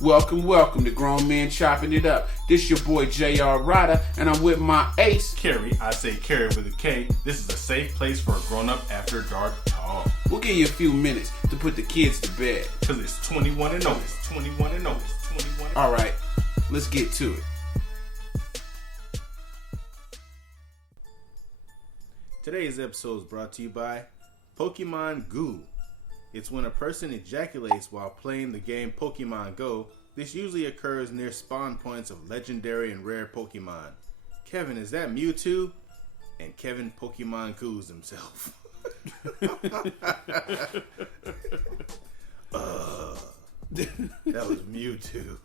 Welcome to Grown Men Chopping It Up. This your boy J.R. Rydha, and I'm with my ace, Kerry. I say Kerry with a K. This is a safe place for a grown-up after dark talk. We'll give you a few minutes to put the kids to bed. Because it's 21 and notice. 21 and notice. 21 and Alright, let's get to it. Today's episode is brought to you by Pokemon Goo. It's when a person ejaculates while playing the game Pokemon Go. This usually occurs near spawn points of legendary and rare Pokemon. Kevin, is that Mewtwo? And Kevin Pokemon Goos himself. That was Mewtwo.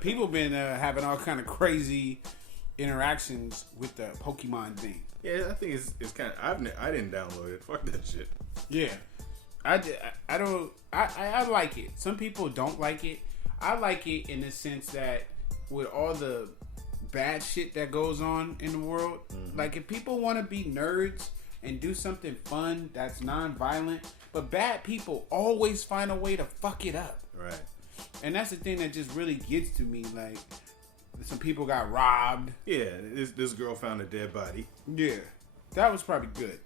People been having all kind of crazy interactions with the Pokemon thing. Yeah, I think it's kind of. I didn't download it. Fuck that shit. Yeah, I like it. Some people don't like it. I like it in the sense that with all the bad shit that goes on in the world, like if people want to be nerds and do something fun that's non-violent, but bad people always find a way to fuck it up. Right. And that's the thing that just really gets to me. Like, some people got robbed. Yeah, this girl found a dead body. Yeah, that was probably good.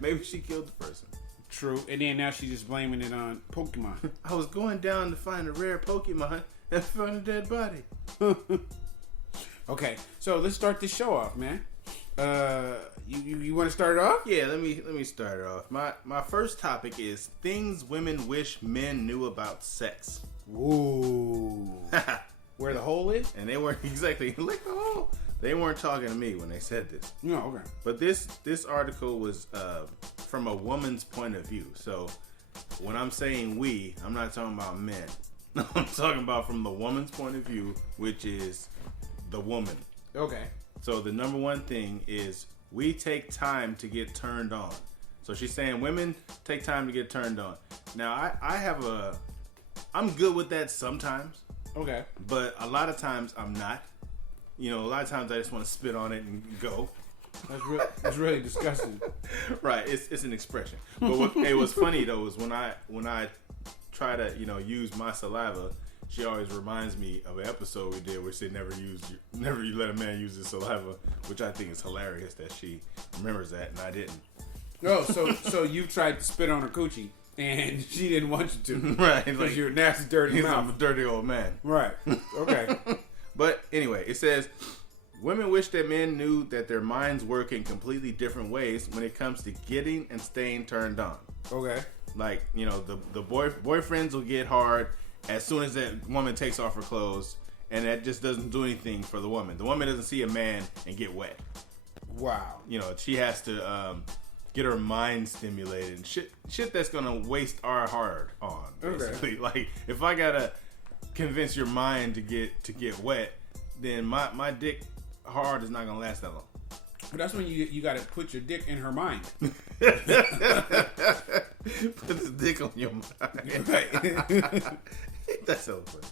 Maybe she killed the person. True. And then now she's just blaming it on Pokemon. I was going down to find a rare Pokemon and found a dead body. Okay, so let's start this show off, man. You want to start it off? Yeah, let me start it off. My first topic is things women wish men knew about sex. Ooh. Where the hole is? And they weren't exactly like the hole. They weren't talking to me when they said this. No, okay. But this article was from a woman's point of view. So when I'm saying we, I'm not talking about men. I'm talking about from the woman's point of view, which is the woman. Okay. So the number one thing is we take time to get turned on. So she's saying women take time to get turned on. Now I'm good with that sometimes. Okay. But a lot of times I'm not. You know, a lot of times I just want to spit on it and go. That's really disgusting. Right. It's an expression. But it was funny though is when I try to, use my saliva, she always reminds me of an episode we did where she never you let a man use his saliva, which I think is hilarious that she remembers that and I didn't. Oh, so you tried to spit on her coochie and she didn't want you to. Right. Because Like, you're a nasty, dirty mouth. I'm a dirty old man. Right. Okay. But anyway, it says, women wish that men knew that their minds work in completely different ways when it comes to getting and staying turned on. Okay. Like, the boyfriends will get hard as soon as that woman takes off her clothes, and that just doesn't do anything for the woman. The woman doesn't see a man and get wet. Wow. She has to get her mind stimulated and shit that's gonna waste our hard on. Basically, okay. Like if I gotta convince your mind to get wet, then my dick hard is not gonna last that long. But that's when you gotta put your dick in her mind. Put the dick on your mind. Right. That's so funny.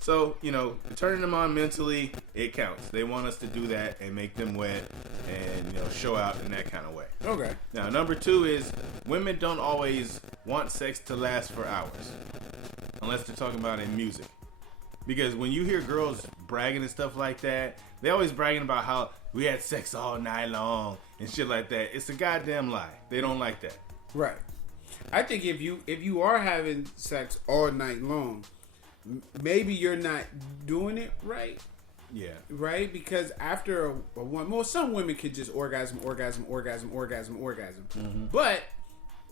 So, turning them on mentally, it counts. They want us to do that and make them wet and, show out in that kind of way. Okay. Now, number 2 is women don't always want sex to last for hours. Unless they're talking about in music. Because when you hear girls bragging and stuff like that, they always bragging about how we had sex all night long and shit like that. It's a goddamn lie. They don't like that. Right. I think if you are having sex all night long, maybe you're not doing it right. Yeah. Right? Because after some women could just orgasm. Mm-hmm. But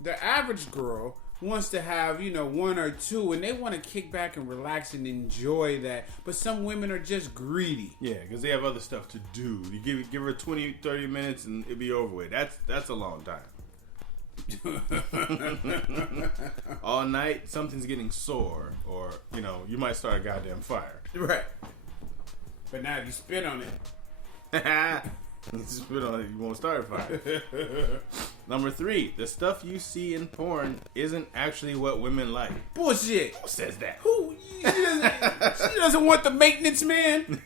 the average girl wants to have, one or two, and they want to kick back and relax and enjoy that. But some women are just greedy. Yeah, because they have other stuff to do. You give her 20, 30 minutes and it'll be over with. That's a long time. All night, something's getting sore, or you might start a goddamn fire. Right. But now if you spit on it, you spit on it, you won't start a fire. Number 3, the stuff you see in porn isn't actually what women like. Bullshit. Who says that? Who? She doesn't want the maintenance man.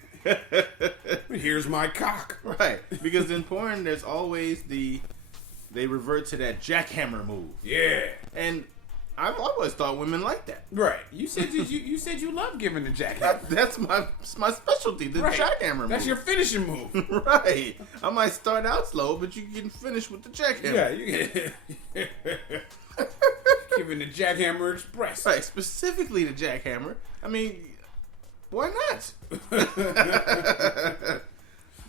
Here's my cock. Right. Because in porn, there's always they revert to that jackhammer move. Yeah. And I've always thought women like that. Right. You said you said you love giving the jackhammer. That's my specialty, the jackhammer move. That's your finishing move. Right. I might start out slow, but you can finish with the jackhammer. Yeah, you get giving the jackhammer express. Right, specifically the jackhammer. I mean, why not?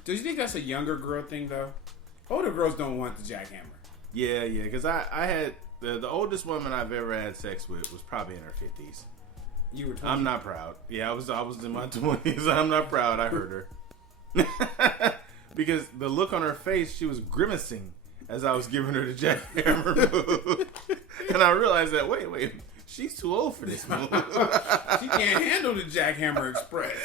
Do you think that's a younger girl thing, though? Older girls don't want the jackhammer. Yeah, because I had the oldest woman I've ever had sex with was probably in her 50s. You were 20? I'm not proud. Yeah, I was in my 20s. I'm not proud. I heard her. Because the look on her face, she was grimacing as I was giving her the jackhammer move. And I realized that, wait, she's too old for this move. She can't handle the jackhammer express.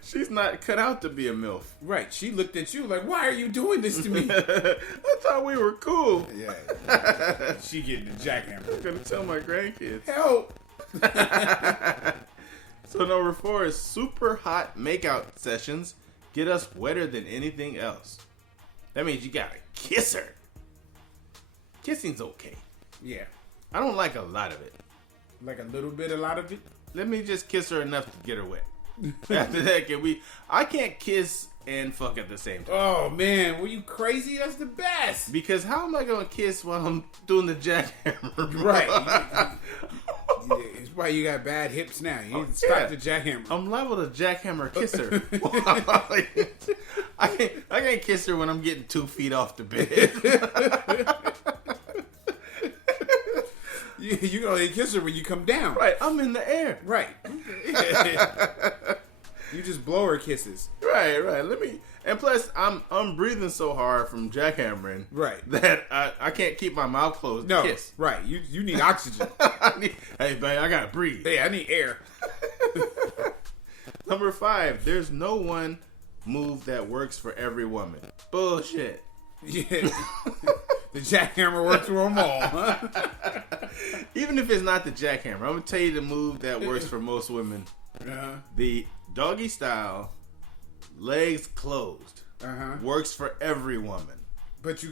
She's not cut out to be a MILF. Right. She looked at you like, why are you doing this to me? I thought we were cool. Yeah. She getting the jackhammer. I'm going to tell my grandkids. Help. So number 4 is super hot makeout sessions get us wetter than anything else. That means you got to kiss her. Kissing's okay. Yeah. I don't like a lot of it. Like a little bit, a lot of it? Let me just kiss her enough to get her wet. After that, I can't kiss and fuck at the same time. Oh man, were you crazy? That's the best. Because how am I gonna kiss while I'm doing the jackhammer? Right. It's why you got bad hips now. You need to stop the jackhammer. I'm liable to jackhammer kiss her. I can't kiss her when I'm getting 2 feet off the bed. You can only kiss her when you come down. Right, I'm in the air. Right. You just blow her kisses. Right. And plus, I'm breathing so hard from jackhammering. Right. That I can't keep my mouth closed. No. To kiss. Right. You need oxygen. Hey, babe, I gotta breathe. Hey, I need air. Number 5, there's no one move that works for every woman. Bullshit. Yeah. The jackhammer works for them all, huh? Even if it's not the jackhammer, I'm gonna tell you the move that works for most women. The doggy style, legs closed, works for every woman. But you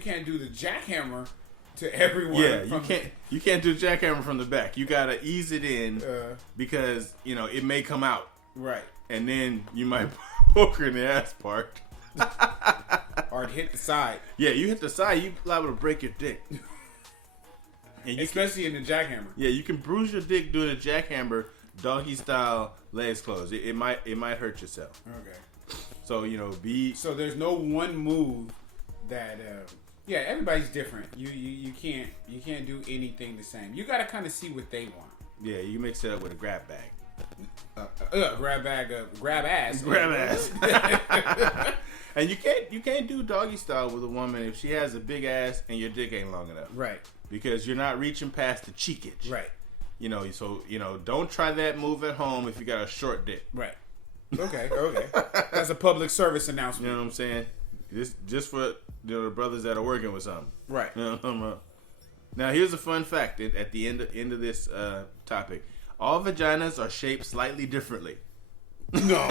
can't do the jackhammer to everyone. Yeah, you can't do jackhammer from the back. You gotta ease it in because it may come out. Right. And then you might poke her in the ass part. Or hit the side. Yeah, you hit the side, you liable to break your dick. And especially in the jackhammer. Yeah, you can bruise your dick doing a jackhammer, doggy style, legs closed. It might hurt yourself. Okay. So So there's no one move that. Yeah, everybody's different. You can't do anything the same. You gotta kind of see what they want. Yeah, you mix it up with a grab bag. Grab ass. Grab ass. And you can't do doggy style with a woman if she has a big ass and your dick ain't long enough. Right. Because you're not reaching past the cheekage. Right. So don't try that move at home if you got a short dick. Right. Okay. That's a public service announcement. You know what I'm saying? This just for the brothers that are working with something. Right. Now here's a fun fact at the end of this topic. All vaginas are shaped slightly differently. No.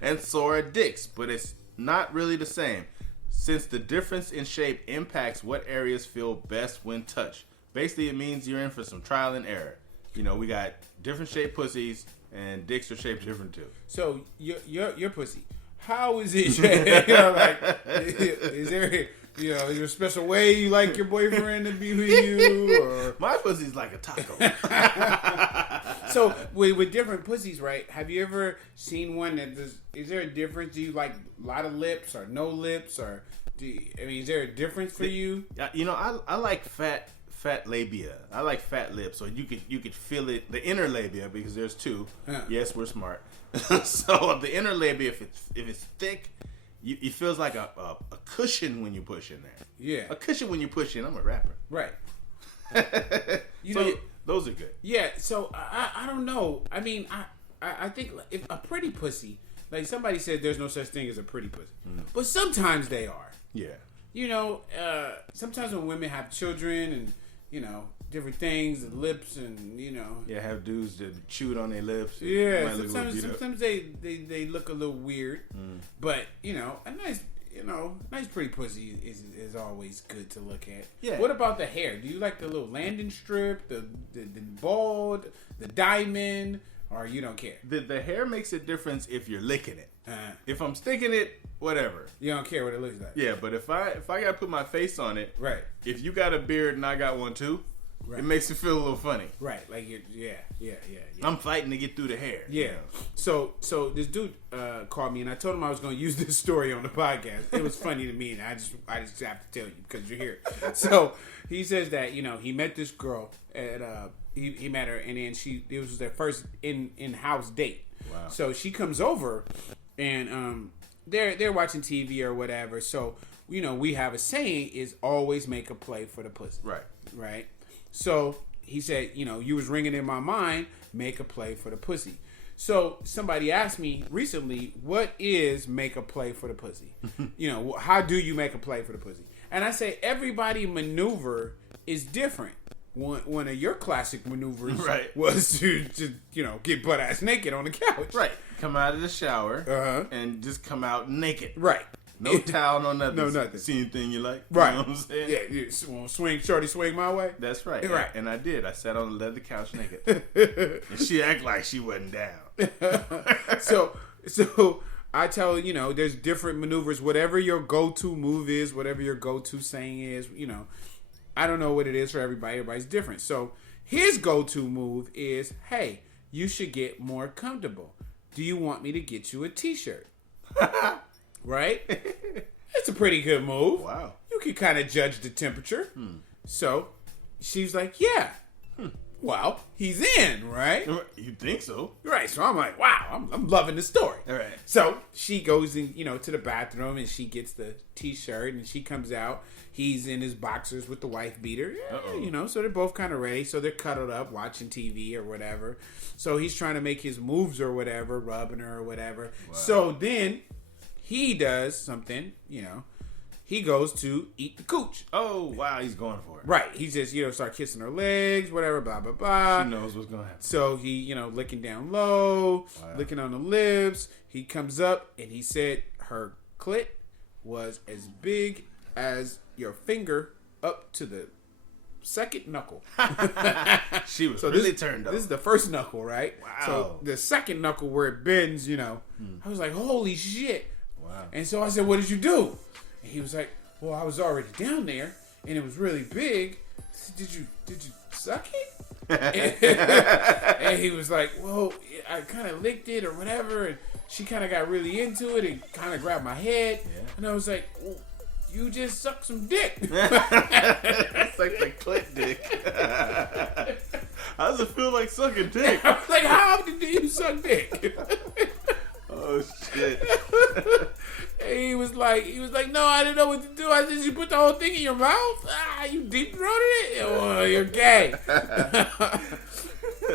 And so are dicks, but it's not really the same, since the difference in shape impacts what areas feel best when touched. Basically, it means you're in for some trial and error. We got different shaped pussies, and dicks are shaped different too. So your pussy, how is it? Is there is there a special way you like your boyfriend to be with you? Or? My pussy's like a taco. So with different pussies, right? Have you ever seen one that is there a difference? Do you like a lot of lips or no lips, or is there a difference for you? I like fat labia. I like fat lips, so you could feel it, the inner labia, because there's 2. Yes, we're smart. So the inner labia, if it's thick, it feels like a cushion when you push in there. Yeah, a cushion when you push in. I'm a rapper, right? Those are good. Yeah. So I don't know. I mean, I think if a pretty pussy, like somebody said, there's no such thing as a pretty pussy, but sometimes they are. Yeah. Sometimes when women have children and different things, and lips, and have dudes that chewed on their lips. Yeah, sometimes they look a little weird, but a nice pretty pussy is always good to look at. Yeah. What about the hair? Do you like the little landing strip, the bald, the diamond, or you don't care? The hair makes a difference if you're licking it. Uh-huh. If I'm sticking it, whatever. You don't care what it looks like. Yeah, but if I gotta put my face on it, Right. if you got a beard and I got one too, Right. it makes it feel a little funny. Right. Like yeah. I'm fighting to get through the hair. Yeah. You know? So this dude called me, and I told him I was going to use this story on the podcast. It was funny to me, and I just have to tell you because you're here. So he says that he met this girl at he met her, and then it was their first in-house date. Wow. So she comes over, and they're watching TV or whatever. So we have a saying is always make a play for the pussy. Right. So he said, you was ringing in my mind, make a play for the pussy. So somebody asked me recently, what is make a play for the pussy? How do you make a play for the pussy? And I say, everybody maneuver is different. One of your classic maneuvers was to get butt ass naked on the couch. Right. Come out of the shower and just come out naked. Right. No towel, no nothing. No nothing. See anything you like. Right. You know what I'm saying? Yeah. You swing my way? That's right. Right. And I did. I sat on the leather couch naked. And she act like she wasn't down. So I tell her, there's different maneuvers. Whatever your go-to move is, whatever your go-to saying is, I don't know what it is for everybody. Everybody's different. So his go-to move is, hey, you should get more comfortable. Do you want me to get you a t-shirt? Right? It's a pretty good move. Wow. You can kind of judge the temperature. So she's like, yeah. Well, he's in, right? You think so? Right. So I'm like, wow, I'm loving the story. All right. So she goes in, to the bathroom and she gets the t-shirt and she comes out. He's in his boxers with the wife beater. Yeah, so they're both kind of ready. So they're cuddled up watching TV or whatever. So he's trying to make his moves or whatever, rubbing her or whatever. Wow. So then he does something, he goes to eat the cooch. Oh, wow, he's going for it. Right. He just, start kissing her legs, whatever, blah, blah, blah. She knows what's going to happen. So he, licking down low, licking on the lips. He comes up and he said her clit was as big as your finger up to the second knuckle. She was really turned up. This is the first knuckle, right? Wow. So the second knuckle where it bends, I was like, holy shit. Wow. And so I said, what did you do? And he was like, well, I was already down there and it was really big. I said, did you suck it? And he was like, well, I kind of licked it or whatever. And she kind of got really into it and kind of grabbed my head. Yeah. And I was like, well, you just sucked some dick. It's like the clit dick. How does it feel like sucking dick? I was like, how often do you suck dick? Oh shit. And he was like, no, I didn't know what to do. I said, you put the whole thing in your mouth? You deep throated it? Oh, you're gay.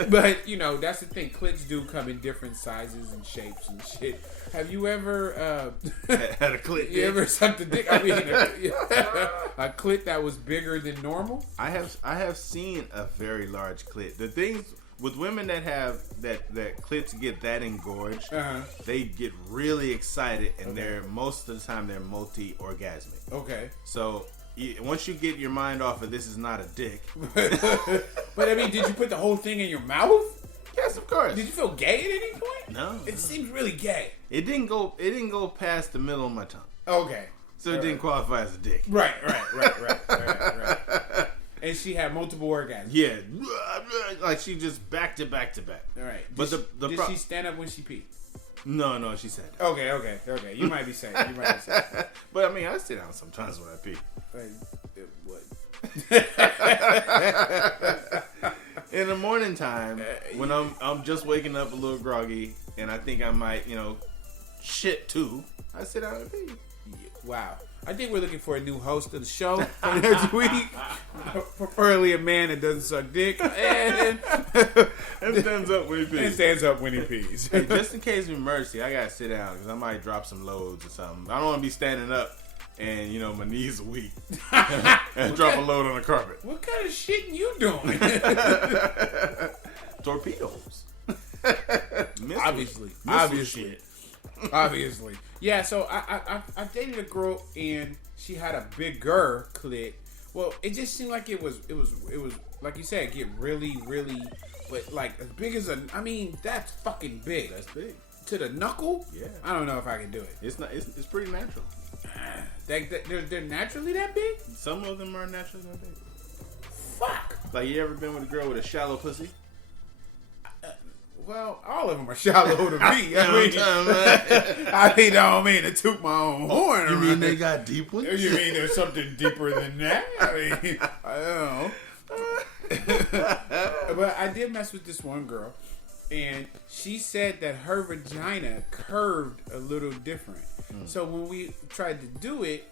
But, that's the thing. Clits do come in different sizes and shapes and shit. Have you ever had a clit? You ever sucked a dick? I mean, a clit that was bigger than normal? I have seen a very large clit. The things with women that have that clits get that engorged, they get really excited, and they're most of the time they're multi-orgasmic. Okay. So once you get your mind off of this is not a dick. But I mean, did you put the whole thing in your mouth? Yes, of course. Did you feel gay at any point? No. It seems really gay. It didn't go past the middle of my tongue. Okay. So it didn't qualify as a dick. Right. And she had multiple orgasms. Yeah. Like she just back to back to back. All right. But did she stand up when she peed? No, she sat down. Okay. You might be saying. But I mean, I sit down sometimes when I pee. What? In the morning time, when I'm just waking up a little groggy, and I think I might, shit too, I sit down and pee. Wow. I think we're looking for a new host of the show for next week. Preferably a man that doesn't suck dick. And stands up when he pees. And stands up when he pees. Hey, just in case of mercy, I gotta sit down because I might drop some loads or something. I don't want to be standing up and, my knees are weak and drop a load on the carpet. What kind of shit you doing? Torpedoes. Obviously. Shit. Obviously. Yeah, so I dated a girl and she had a bigger clit. Well, it just seemed like it was like you said, get really, but like as big as that's fucking big. That's big. To the knuckle? Yeah. I don't know if I can do it. It's not. It's pretty natural. They're naturally that big? Some of them are naturally that big. Fuck. Like, you ever been with a girl with a shallow pussy? Well, all of them are shallow to me. I don't mean to toot my own horn. You mean they got deep ones? You mean there's something deeper than that? I don't know. But I did mess with this one girl, and she said that her vagina curved a little different. So when we tried to do it,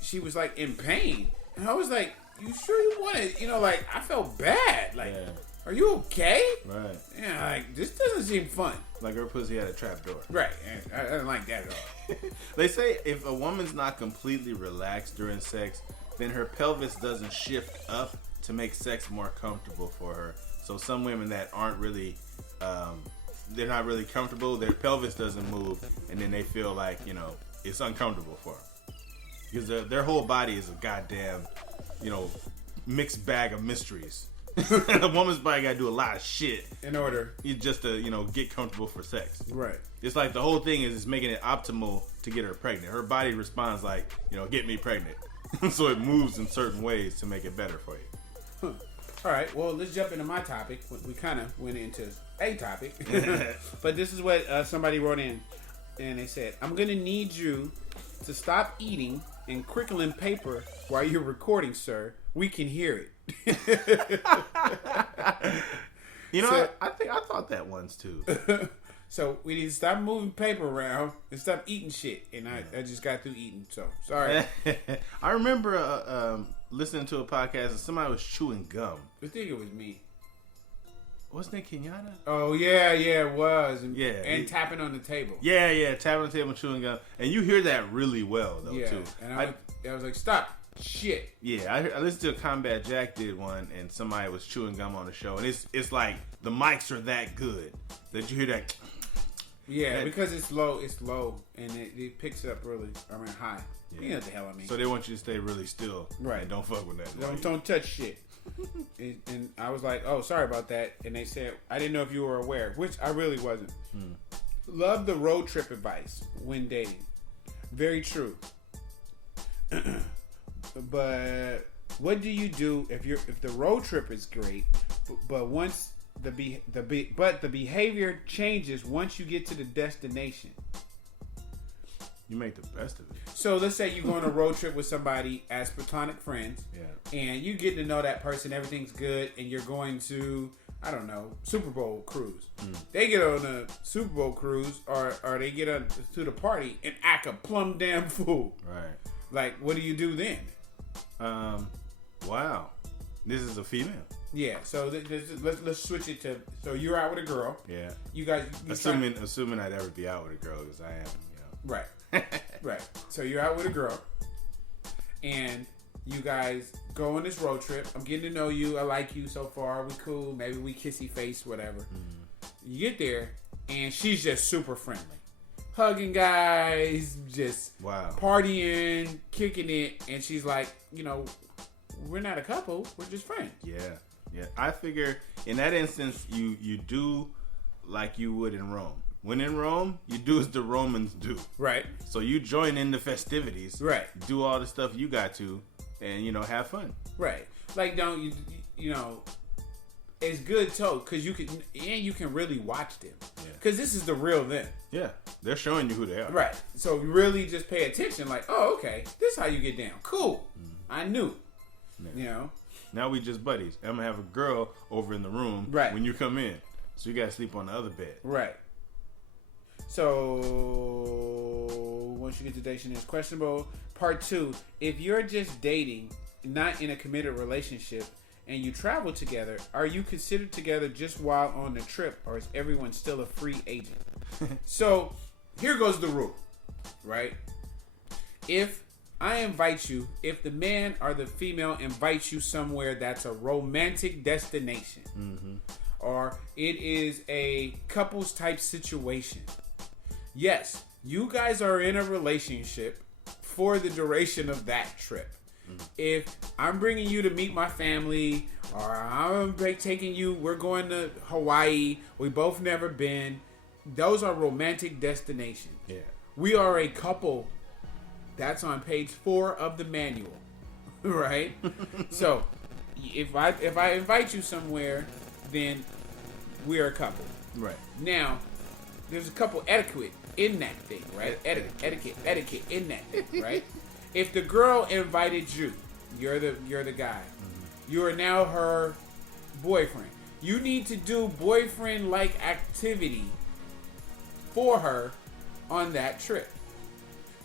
she was like in pain, and I was like, "You sure you want it?" Like I felt bad. Like, are you okay? Right. Yeah, like this doesn't seem fun. Like her pussy had a trap door. Right. And I didn't like that at all. They say if a woman's not completely relaxed during sex, then her pelvis doesn't shift up to make sex more comfortable for her. So some women that aren't really, they're not really comfortable, their pelvis doesn't move, and then they feel like, it's uncomfortable for them. Because their whole body is a goddamn, mixed bag of mysteries. A woman's body got to do a lot of shit in order just to get comfortable for sex. Right. It's like the whole thing is making it optimal to get her pregnant. Her body responds like, get me pregnant. So it moves in certain ways to make it better for you. Huh. All right. Well, let's jump into my topic. We kind of went into a topic, but this is what somebody wrote in, and they said, "I'm gonna need you to stop eating and crinkling paper while you're recording, sir. We can hear it." I thought that once too. So we need to stop moving paper around and stop eating shit. And I just got through eating, so sorry. I remember listening to a podcast and somebody was chewing gum. I think it was me. Wasn't it Kenyatta? Oh yeah, it was. And tapping on the table. Yeah, tapping on the table and chewing gum. And you hear that really well though too. And I was like, stop. Shit. Yeah, I listened to a Combat Jack did one, and somebody was chewing gum on the show, and it's like the mics are that good that you hear that. Yeah, because it's low, and it picks up really, high. Yeah. You know what the hell I mean. So they want you to stay really still, right? And don't fuck with that. Don't touch shit. and I was like, oh, sorry about that. And they said, I didn't know if you were aware, which I really wasn't. Love the road trip advice when dating. Very true. But what do you do if the road trip is great, but once the behavior changes once you get to the destination? You make the best of it. So let's say you go on a road trip with somebody as platonic friends, and you get to know that person, everything's good, and you're going to, I don't know, Super Bowl cruise. They get on a Super Bowl cruise, or they get to the party and act a plumb damn fool. Right. Like, what do you do then? Wow. This is a female. Yeah. So let's switch it to. So you're out with a girl. Yeah. You guys. Assuming I'd ever be out with a girl, because I am. Right. Right. So you're out with a girl, and you guys go on this road trip. I'm getting to know you. I like you so far. We cool. Maybe we kissy face, whatever. You get there, and she's just super friendly. Hugging guys, just partying, kicking it, and she's like, we're not a couple, we're just friends. Yeah. I figure in that instance, you do like you would in Rome. When in Rome, you do as the Romans do. Right. So you join in the festivities. Right. Do all the stuff you got to, and have fun. Right. Like don't it's good too, because you can really watch them. Because this is the real them. Yeah. They're showing you who they are. Right. So you really just pay attention, like, oh, okay, this is how you get down. Cool. I knew. Yeah. Now we just buddies. I'm gonna have a girl over in the room when you come in. So you gotta sleep on the other bed. Right. So once you get to dating, it's questionable. Part 2, if you're just dating, not in a committed relationship, and you travel together, are you considered together just while on the trip, or is everyone still a free agent? So here goes the rule, right? If I invite you, if the man or the female invites you somewhere that's a romantic destination, or it is a couples type situation, yes, you guys are in a relationship for the duration of that trip. If I'm bringing you to meet my family, or I'm taking you, we're going to Hawaii, we both never been, those are romantic destinations. Yeah. We are a couple. That's on page 4 of the manual, right? So, if I invite you somewhere, then we are a couple. Right. Now, there's a couple etiquette in that thing, right? Etiquette in that thing, right? If the girl invited you, you're the guy. Mm-hmm. You are now her boyfriend. You need to do boyfriend-like activity for her on that trip.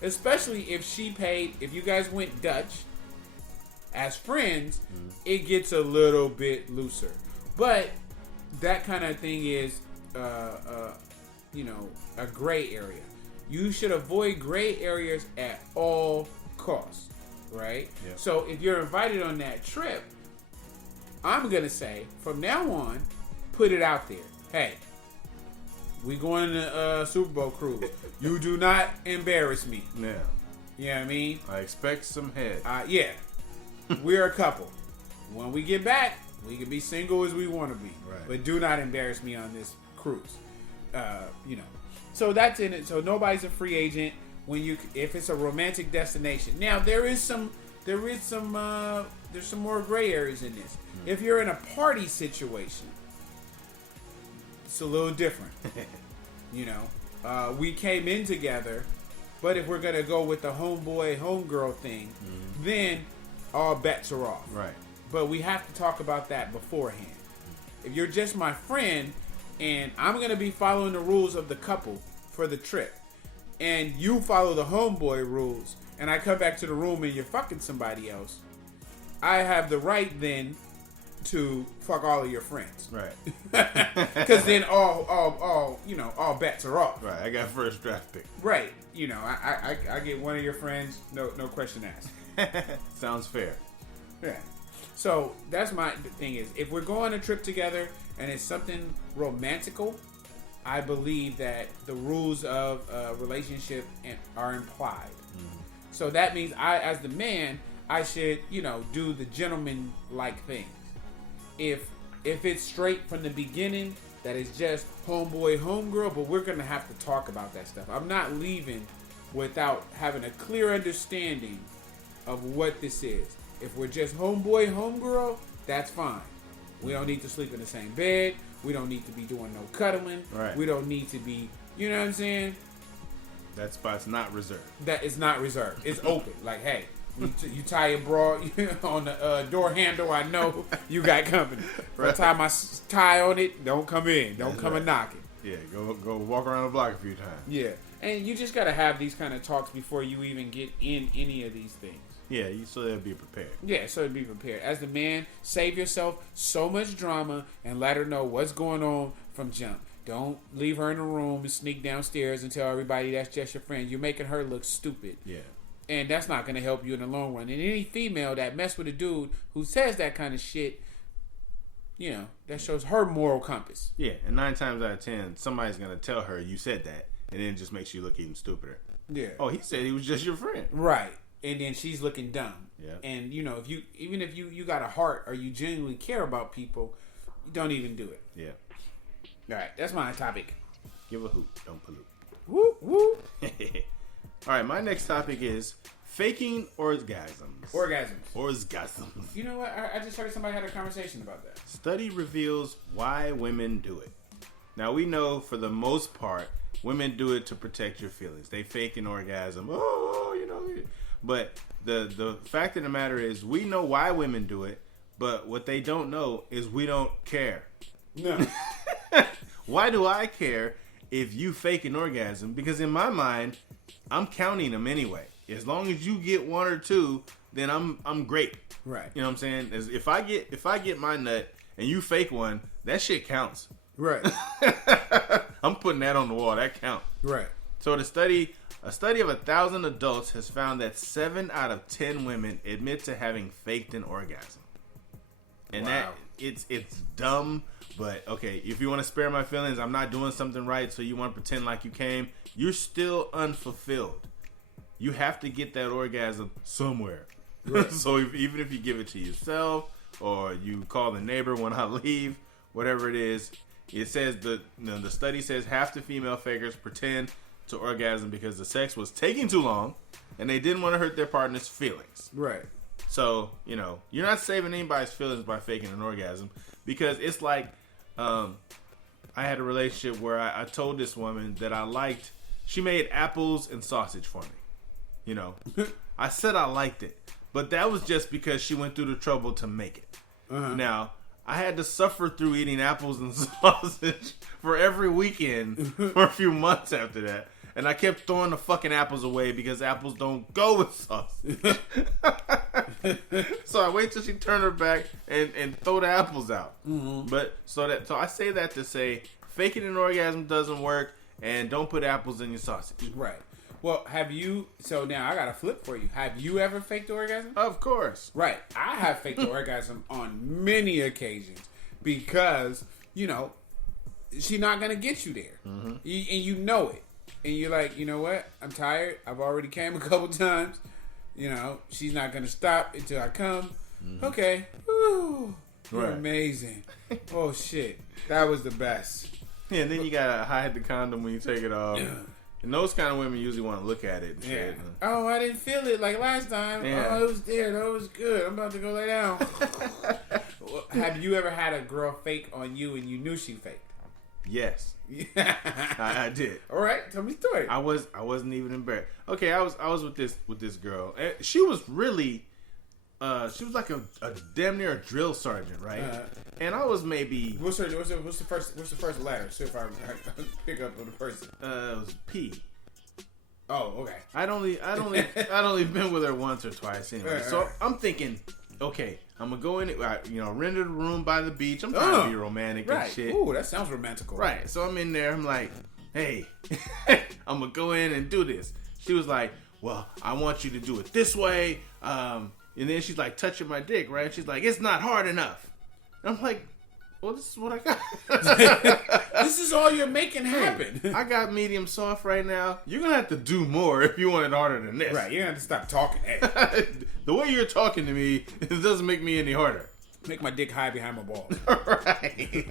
Especially if she paid, if you guys went Dutch as friends, it gets a little bit looser. But that kind of thing is, a gray area. You should avoid gray areas at all costs, right? Yeah. So if you're invited on that trip, I'm going to say, from now on, put it out there. Hey, we going to a Super Bowl cruise. You do not embarrass me. Yeah. You know what I mean? I expect some head. Yeah. We're a couple. When we get back, we can be single as we want to be. Right. But do not embarrass me on this cruise. So that's in it. So nobody's a free agent if it's a romantic destination. Now there's some more gray areas in this. If you're in a party situation, it's a little different. We came in together, but if we're gonna go with the homeboy homegirl thing, then all bets are off. Right. But we have to talk about that beforehand. If you're just my friend and I'm gonna be following the rules of the couple for the trip, and you follow the homeboy rules, and I come back to the room and you're fucking somebody else, I have the right then to fuck all of your friends. Right. Because then all bets are off. Right. I got first draft pick. Right. I get one of your friends, no question asked. Sounds fair. Yeah. So that's my thing is, if we're going on a trip together and it's something romantical, I believe that the rules of a relationship are implied. Mm-hmm. So that means I, as the man, I should, do the gentleman-like things. If it's straight from the beginning, that is just homeboy, homegirl, but we're going to have to talk about that stuff. I'm not leaving without having a clear understanding of what this is. If we're just homeboy, homegirl, that's fine. We don't need to sleep in the same bed. We don't need to be doing no cuddling. Right. We don't need to be, you know what I'm saying? That spot's not reserved. That is not reserved. It's open. Like, hey, you tie your bra on the door handle, I know you got company. Right. If I tie my tie on it, don't come in. Don't come and knock it. Yeah, go walk around the block a few times. Yeah. And you just got to have these kind of talks before you even get in any of these things. Yeah, so they'll be prepared. Yeah, so be prepared. As the man, save yourself so much drama and let her know what's going on from jump. Don't leave her in a room and sneak downstairs and tell everybody that's just your friend. You're making her look stupid. Yeah. And that's not going to help you in the long run. And any female that mess with a dude who says that kind of shit, that shows her moral compass. Yeah, and 9 times out of 10, somebody's going to tell her you said that, and then it just makes you look even stupider. Yeah. Oh, he said he was just your friend. Right. And then she's looking dumb. Yeah. And if you got a heart or you genuinely care about people, don't even do it. Yeah. All right, that's my topic. Give a hoot, don't pollute. Woo woo. All right, my next topic is faking orgasms. Orgasms. You know what? I just heard somebody had a conversation about that. Study reveals why women do it. Now we know for the most part, women do it to protect your feelings. They fake an orgasm. But the fact of the matter is, we know why women do it, but what they don't know is we don't care. No. Why do I care if you fake an orgasm? Because in my mind, I'm counting them anyway. As long as you get 1 or 2, then I'm great. Right. You know what I'm saying? If I get my nut and you fake one, that shit counts. Right. I'm putting that on the wall. That counts. Right. So a study of 1,000 adults has found that 7 out of 10 women admit to having faked an orgasm. And wow. it's dumb. But okay, if you want to spare my feelings, I'm not doing something right, so you want to pretend like you came. You're still unfulfilled. You have to get that orgasm somewhere. Right. So even if you give it to yourself or you call the neighbor when I leave, whatever it is, it says the study says half the female fakers pretend to orgasm because the sex was taking too long and they didn't want to hurt their partner's feelings. Right. So, you're not saving anybody's feelings by faking an orgasm, because it's like I had a relationship where I told this woman that I liked, she made apples and sausage for me. I said I liked it, but that was just because she went through the trouble to make it. Uh-huh. Now, I had to suffer through eating apples and sausage for every weekend for a few months after that. And I kept throwing the fucking apples away because apples don't go with sausage. So I wait till she turned her back and throw the apples out. Mm-hmm. But so I say that to say faking an orgasm doesn't work, and don't put apples in your sausage. Right. Well, so now I got a flip for you. Have you ever faked the orgasm? Of course. Right. I have faked the orgasm on many occasions because, she's not going to get you there. Mm-hmm. And you know it. And you're like, you know what? I'm tired. I've already came a couple times. She's not going to stop until I come. Mm-hmm. Okay. Woo. You're amazing. Oh, shit. That was the best. Yeah, and then you got to hide the condom when you take it off. Yeah. And those kind of women usually want to look at it. And shit. Oh, I didn't feel it like last time. Yeah. Oh, it was there. That was good. I'm about to go lay down. Have you ever had a girl fake on you and you knew she faked? Yes. I did. All right, tell me the story. I wasn't even embarrassed. Okay, I was with this girl. And she was really she was like a damn near a drill sergeant, right? And I was maybe what's the first letter? See if I pick up on the person. It was P. Oh, okay. I'd only been with her once or twice anyway. So I'm thinking, okay, I'm gonna go in. Rented a room by the beach. I'm trying to be romantic and shit. Ooh, that sounds romantical. Right. So I'm in there. I'm like, hey, I'm gonna go in and do this. She was like, well, I want you to do it this way. And then she's like touching my dick, right? She's like, it's not hard enough. And I'm like, well, this is what I got. This is all you're making happen. I got medium soft right now. You're going to have to do more if you want it harder than this. Right, you're going to have to stop talking. Hey. The way you're talking to me, it doesn't make me any harder. Make my dick hide behind my balls. Right.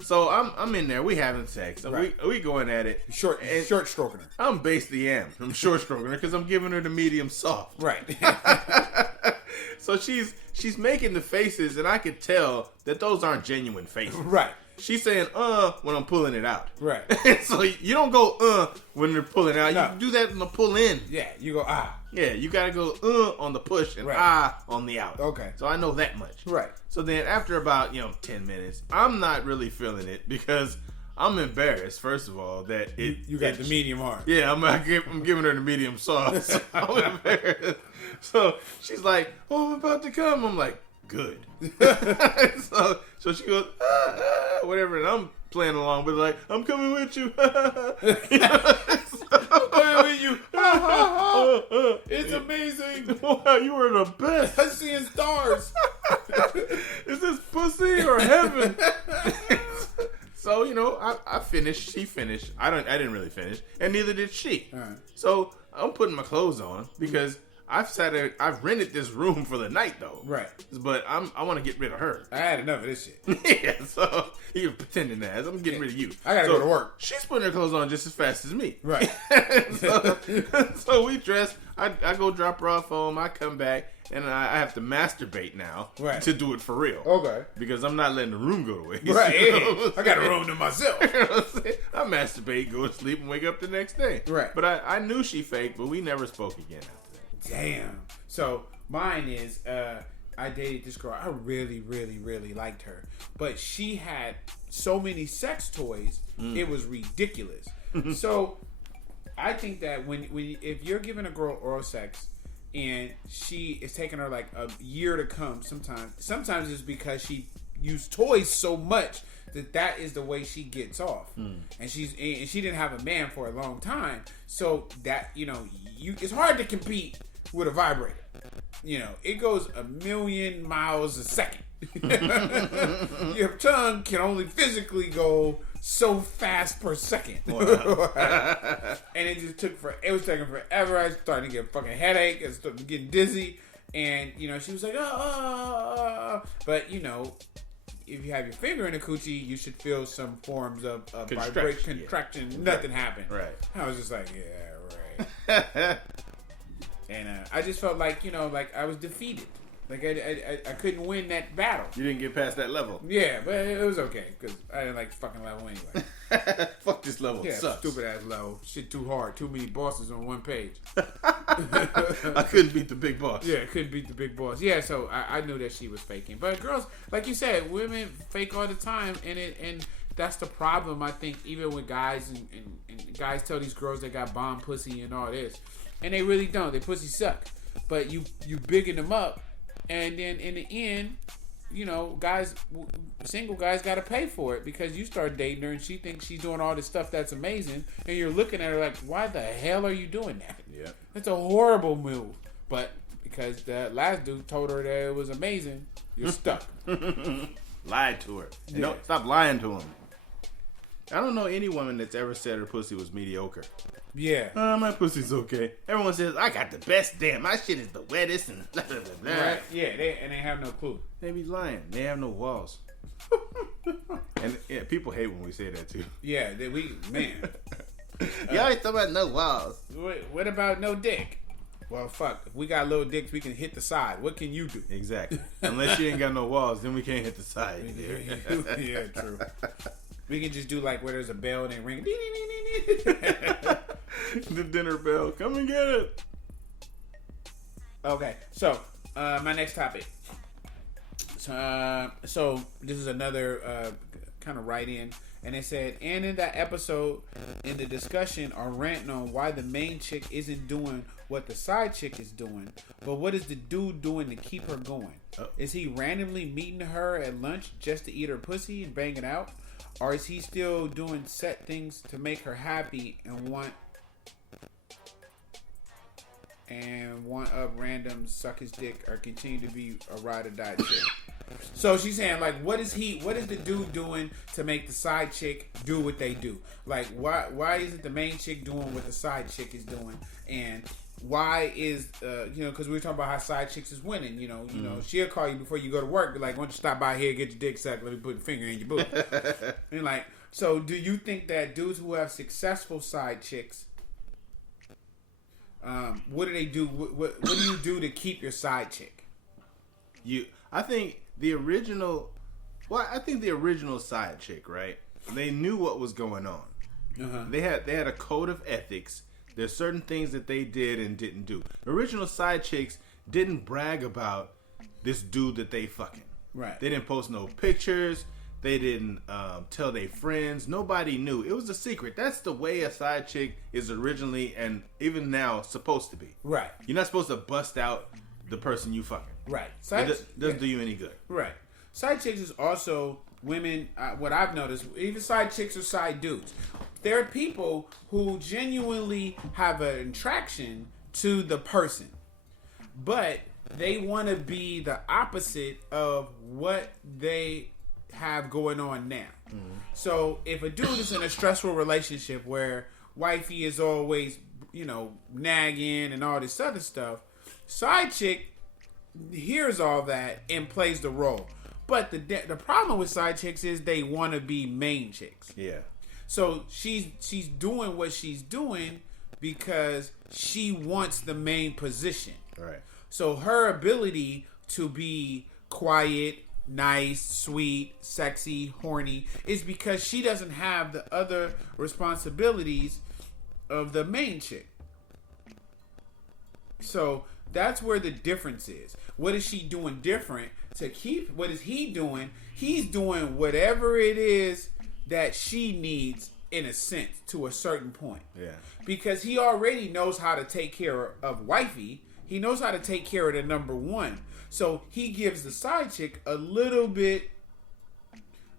So I'm in there. We having sex. Right. We going at it. Short stroking her. I'm basically I'm short stroking her because I'm giving her the medium soft. Right. So she's making the faces, and I could tell that those aren't genuine faces. Right. She's saying when I'm pulling it out. Right. So you don't go when they're pulling out. No. You do that in the pull in. Yeah, you go Yeah, you gotta go on the push and on the out. Okay. So I know that much. Right. So then after about 10 minutes, I'm not really feeling it because I'm embarrassed. First of all, that you got the medium hard. Yeah, I'm giving her the medium soft. So I'm embarrassed. So she's like, "Oh, I'm about to come." I'm like, "Good." so she goes, whatever, and I'm playing along with like, "I'm coming with you." I'm coming with you. It's amazing. Wow, you were the best. I'm seeing stars. Is this pussy or heaven? So I finished. She finished. I didn't really finish, and neither did she. Right. So I'm putting my clothes on because I've rented this room for the night though. Right. But I want to get rid of her. I had enough of this shit. Yeah. So you're pretending that I'm getting rid of you. I gotta go to work. She's putting her clothes on just as fast as me. Right. So we dress. I go drop her off home. I come back. And I have to masturbate now to do it for real. Okay. Because I'm not letting the room go to waste. Right. Yeah. I got a room to myself. I masturbate, go to sleep, and wake up the next day. Right. But I knew she faked, but we never spoke again after that. Damn. So mine is, I dated this girl. I really, really, really liked her. But she had so many sex toys, it was ridiculous. So I think that if you're giving a girl oral sex, and she is taking her like a year to come sometimes it's because she used toys so much that is the way she gets off. And she didn't have a man for a long time, so that it's hard to compete with a vibrator. it goes 1,000,000 miles a second. Your tongue can only physically go so fast per second. Wow. And it just it was taking forever. I started to get a fucking headache. I started getting dizzy. And, she was like, But, if you have your finger in a coochie, you should feel some forms of vibration, contraction. Yeah. Nothing happened. Right. I was just like, yeah, right. And I just felt like, like I was defeated. Like I couldn't win that battle. You didn't get past that level. Yeah, but it was okay because I didn't like the fucking level anyway. Fuck this level. Yeah, sucks. Stupid ass level. Shit too hard. Too many bosses on one page. I couldn't beat the big boss. Yeah, couldn't beat the big boss. Yeah, so I knew that she was faking. But girls, like you said, women fake all the time, and that's the problem. I think even with guys and guys tell these girls they got bomb pussy and all this, and they really don't. They pussy suck. But you bigging them up. And then in the end, single guys got to pay for it because you start dating her and she thinks she's doing all this stuff that's amazing. And you're looking at her like, why the hell are you doing that? Yeah. That's a horrible move. But because the last dude told her that it was amazing, you're stuck. Lied to her. Yeah. No, stop lying to him. I don't know any woman that's ever said her pussy was mediocre. Yeah. My pussy's okay. Everyone says, I got the best. Damn, my shit is the wettest and blah, blah, blah, blah. Right. Yeah, they have no clue. They be lying. They have no walls. And people hate when we say that too. Yeah, man. You always talk about no walls. What about no dick? Well, fuck. If we got little dicks, we can hit the side. What can you do? Exactly. Unless you ain't got no walls, then we can't hit the side. Yeah, true. We can just do like where there's a bell and they ring. The dinner bell. Come and get it. Okay, so my next topic. So this is another kind of write-in, and it said, and in that episode, in the discussion or ranting on why the main chick isn't doing what the side chick is doing, but what is the dude doing to keep her going? Is he randomly meeting her at lunch just to eat her pussy and bang it out? Or is he still doing set things to make her happy and want up random suck his dick or continue to be a ride or die chick? So she's saying, like, what is the dude doing to make the side chick do what they do? Like, why isn't the main chick doing what the side chick is doing? And why is because we were talking about how side chicks is winning. She'll call you before you go to work, be like, why don't you stop by here, get your dick sucked, let me put a finger in your boob. And like, so do you think that dudes who have successful side chicks, what do they do? What do you do to keep your side chick? I think the original side chick, right? They knew what was going on. Uh-huh. They had a code of ethics. There's certain things that they did and didn't do. The original side chicks didn't brag about this dude that they fucking. Right. They didn't post no pictures. They didn't tell their friends. Nobody knew. It was a secret. That's the way a side chick is originally and even now supposed to be. Right. You're not supposed to bust out the person you fucking. Right. It doesn't do you any good. Right. Side chicks is also women. What I've noticed, even side chicks or side dudes, there are people who genuinely have an attraction to the person, but they want to be the opposite of what they have going on now. Mm-hmm. So if a dude is in a stressful relationship where wifey is always, nagging and all this other stuff, side chick hears all that and plays the role. But the problem with side chicks is they want to be main chicks. Yeah. So she's doing what she's doing because she wants the main position. Right. So her ability to be quiet, nice, sweet, sexy, horny is because she doesn't have the other responsibilities of the main chick. So that's where the difference is. What is she doing different to keep? What is he doing? He's doing whatever it is that she needs, in a sense, to a certain point. Yeah. Because he already knows how to take care of wifey. He knows how to take care of the number one. So he gives the side chick a little bit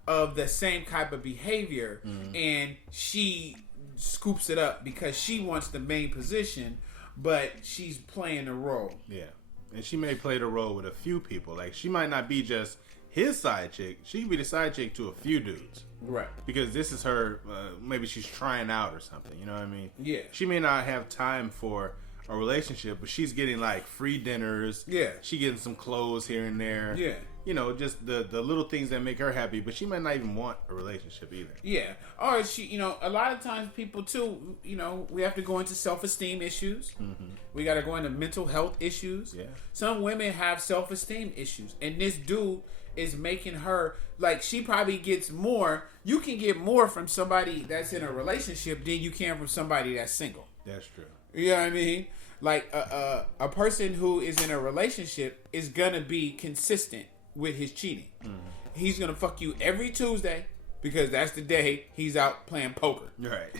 of the same type of behavior, and she scoops it up because she wants the main position, but she's playing a role. Yeah. And she may play the role with a few people. Like, she might not be just his side chick. She could be the side chick to a few dudes. Right. Because this is her, maybe she's trying out or something. You know what I mean? Yeah. She may not have time for a relationship, but she's getting like free dinners. Yeah. She getting some clothes here and there. Yeah. You know, just the little things that make her happy, but she might not even want a relationship either. Yeah. Or she, you know, a lot of times people too, you know, we have to go into self-esteem issues. Mm-hmm. We got to go into mental health issues. Yeah. Some women have self-esteem issues, and this dude is making her, like, she probably gets more. You can get more from somebody that's in a relationship than you can from somebody that's single. That's true. You know what I mean? Like, a person who is in a relationship is gonna be consistent with his cheating. Mm-hmm. He's gonna fuck you every Tuesday because that's the day he's out playing poker. Right.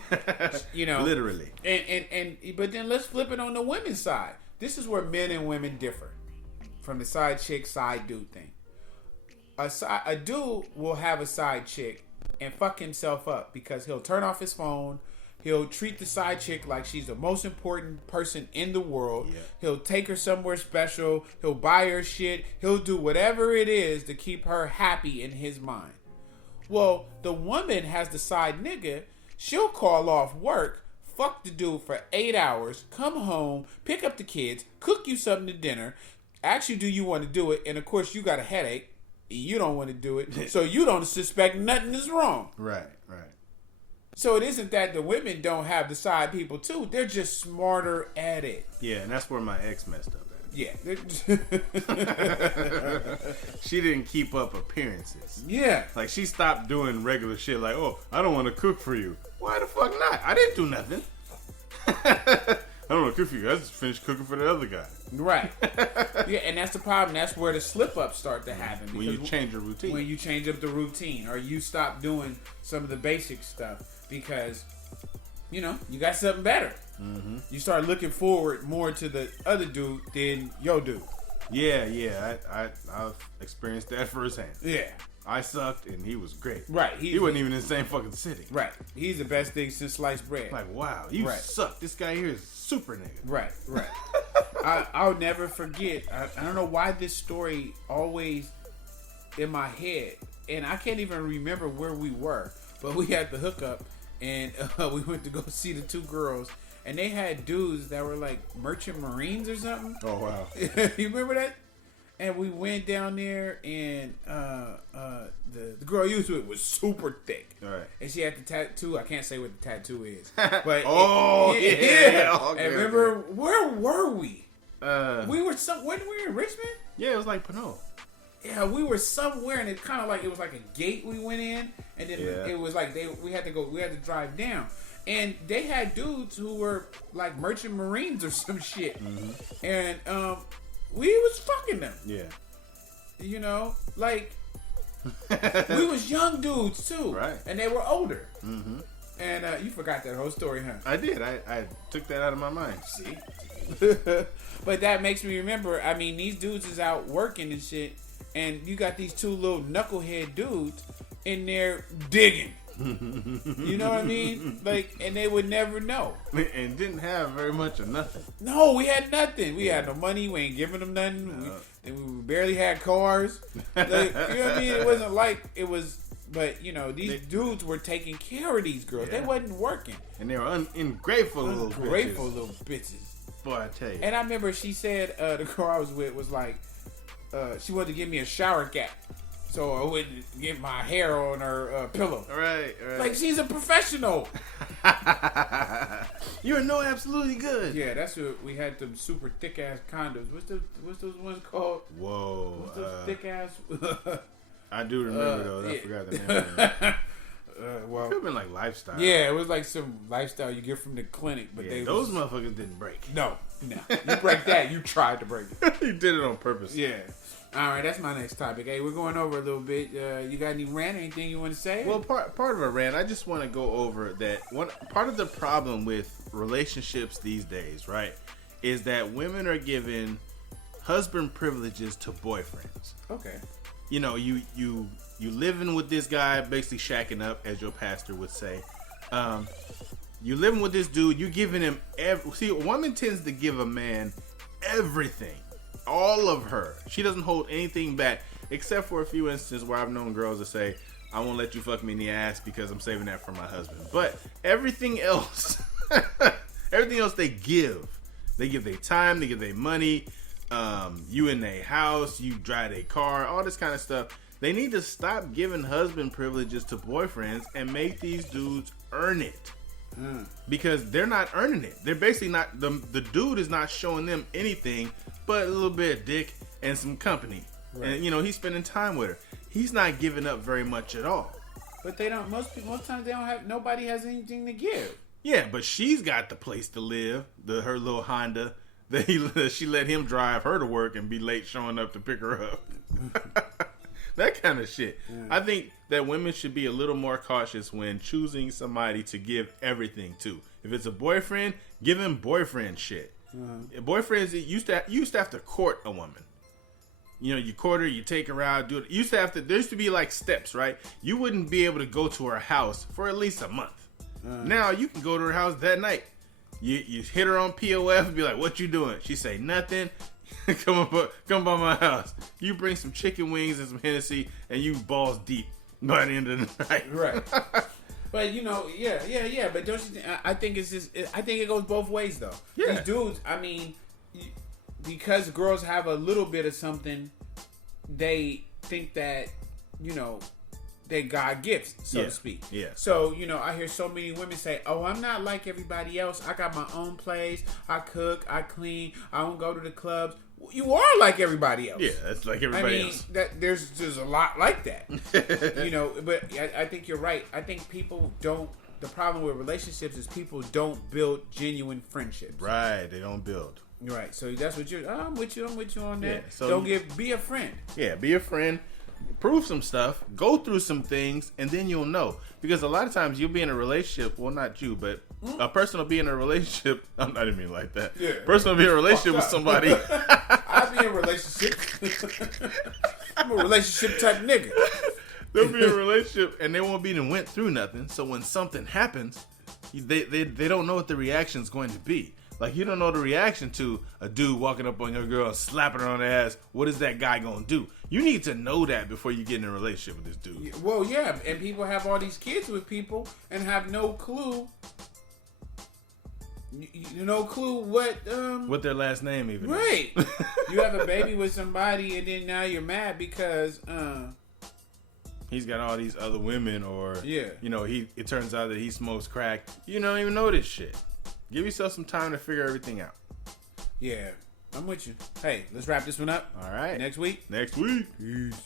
You know, literally. And but then let's flip it on the women's side. This is where men and women differ from the side chick, side dude thing. A dude will have a side chick and fuck himself up because he'll turn off his phone. He'll treat the side chick like she's the most important person in the world. Yeah. He'll take her somewhere special. He'll buy her shit. He'll do whatever it is to keep her happy in his mind. Well, the woman has the side nigga. She'll call off work, fuck the dude for 8 hours, come home, pick up the kids, cook you something to dinner, ask you do you want to do it, and of course you got a headache. You don't want to do it, so you don't suspect nothing is wrong. Right. So it isn't that the women don't have the side people too. They're just smarter at it. Yeah, and that's where my ex messed up at. Yeah. She didn't keep up appearances. Yeah. Like, she stopped doing regular shit like, oh, I don't want to cook for you. Why the fuck not? I didn't do nothing. I don't want to cook for you. I just finished cooking for the other guy. Right. Yeah, and that's the problem. That's where the slip-ups start to happen. When you change your routine. When you change up the routine or you stop doing some of the basic stuff because, you know, you got something better. Mm-hmm. You start looking forward more to the other dude than your dude. Yeah. I've experienced that firsthand. Yeah. I sucked and he was great. Right. He wasn't even in the same fucking city. Right. He's the best thing since sliced bread. Like, wow, you suck. This guy here is super nigga. Right. I'll never forget. I don't know why this story always in my head, and I can't even remember where we were, but we had the hookup, and we went to go see the two girls, and they had dudes that were like merchant marines or something. Oh wow! You remember that? And we went down there, and the girl you was with was super thick. All right. And she had the tattoo. I can't say what the tattoo is. But yeah. Okay, and remember, where were we? We were when we were in Richmond? Yeah, it was like Pinot. Yeah, we were somewhere, and it kind of like it was like a gate we went in, and then it was like we had to drive down. And they had dudes who were like merchant marines or some shit. Mm-hmm. And we was fucking them. Yeah. You know, like we was young dudes too. Right. And they were older. Mm-hmm. And you forgot that whole story, huh? I did. I took that out of my mind. See? But that makes me remember, I mean, these dudes is out working and shit, and you got these two little knucklehead dudes in there digging. You know what I mean? Like, and they would never know. And didn't have very much of nothing. No, we had nothing. We had no money. We ain't giving them nothing. We barely had cars. Like, you know what I mean? It wasn't like it was. But, you know, these dudes were taking care of these girls. Yeah. They wasn't working. And they were ungrateful little bitches. Boy, I tell you. And I remember she said, the girl I was with was like, she wanted to give me a shower cap so I wouldn't get my hair on her pillow. Right. Like, she's a professional. You know absolutely good. Yeah, that's what we had, them super thick-ass condoms. What's those ones called? Whoa. What's those thick-ass... I do remember those. I forgot the name of them. Well, it could have been like Lifestyle. Yeah, it was like some Lifestyle you get from the clinic. But those motherfuckers didn't break. No. You break that, you tried to break it. You did it on purpose. Yeah. All right, that's my next topic. Hey, we're going over a little bit. You got any rant? Anything you want to say? Well, part of a rant, I just want to go over that. Part of the problem with relationships these days, right, is that women are given husband privileges to boyfriends. Okay. You know, you living with this guy, basically shacking up, as your pastor would say. You living with this dude, you giving him see, a woman tends to give a man everything, all of her. She doesn't hold anything back, except for a few instances where I've known girls that say, I won't let you fuck me in the ass because I'm saving that for my husband. But everything else, they give. They give their time, they give their money, you in their house, you drive their car, all this kind of stuff. They need to stop giving husband privileges to boyfriends and make these dudes earn it. Because they're not earning it. They're basically not, the dude is not showing them anything but a little bit of dick and some company. Right. And, he's spending time with her. He's not giving up very much at all. But they don't, most times they don't have, nobody has anything to give. Yeah, but she's got the place to live, her little Honda. She let him drive her to work and be late showing up to pick her up. That kind of shit. Yeah. I think that women should be a little more cautious when choosing somebody to give everything to. If it's a boyfriend, give him boyfriend shit. Boyfriends, you used to have to court a woman. You court her, you take her out, do it. There used to be like steps, right? You wouldn't be able to go to her house for at least a month. Now you can go to her house that night. You hit her on POF and be like, "What you doing?" She say nothing. Come by my house. You bring some chicken wings and some Hennessy, and you balls deep by the end of the night. Right. But yeah. But don't you think? I think it's just. I think it goes both ways though. Yeah. These dudes. I mean, because girls have a little bit of something, they think that they God gifts, so to speak. Yeah. So, I hear so many women say, "Oh, I'm not like everybody else. I got my own place. I cook. I clean. I don't go to the clubs." You are like everybody else. Yeah, that's like everybody else. There's a lot like that. But I think you're right. I think people don't. The problem with relationships is people don't build genuine friendships. Right, they don't build. Right. So that's what you're. I'm with you on that. Yeah, so be a friend. Yeah, be a friend. Prove some stuff, go through some things, and then you'll know. Because a lot of times you'll be in a relationship, well, not you, but a person will be in a relationship. I didn't mean like that. Yeah. A person will be in a relationship with somebody. I'll be in a relationship. I'm a relationship type nigga. They'll be in a relationship, and they won't be and went through nothing. So when something happens, they don't know what the reaction is going to be. Like, you don't know the reaction to a dude walking up on your girl and slapping her on the ass. What is that guy going to do? You need to know that before you get in a relationship with this dude. Well, yeah. And people have all these kids with people and have no clue. No clue what their last name even right. Is. You have a baby with somebody and then now you're mad because he's got all these other women or yeah. It turns out that he smokes crack. You don't even know this shit. Give yourself some time to figure everything out. Yeah, I'm with you. Hey, let's wrap this one up. All right. Next week. Peace.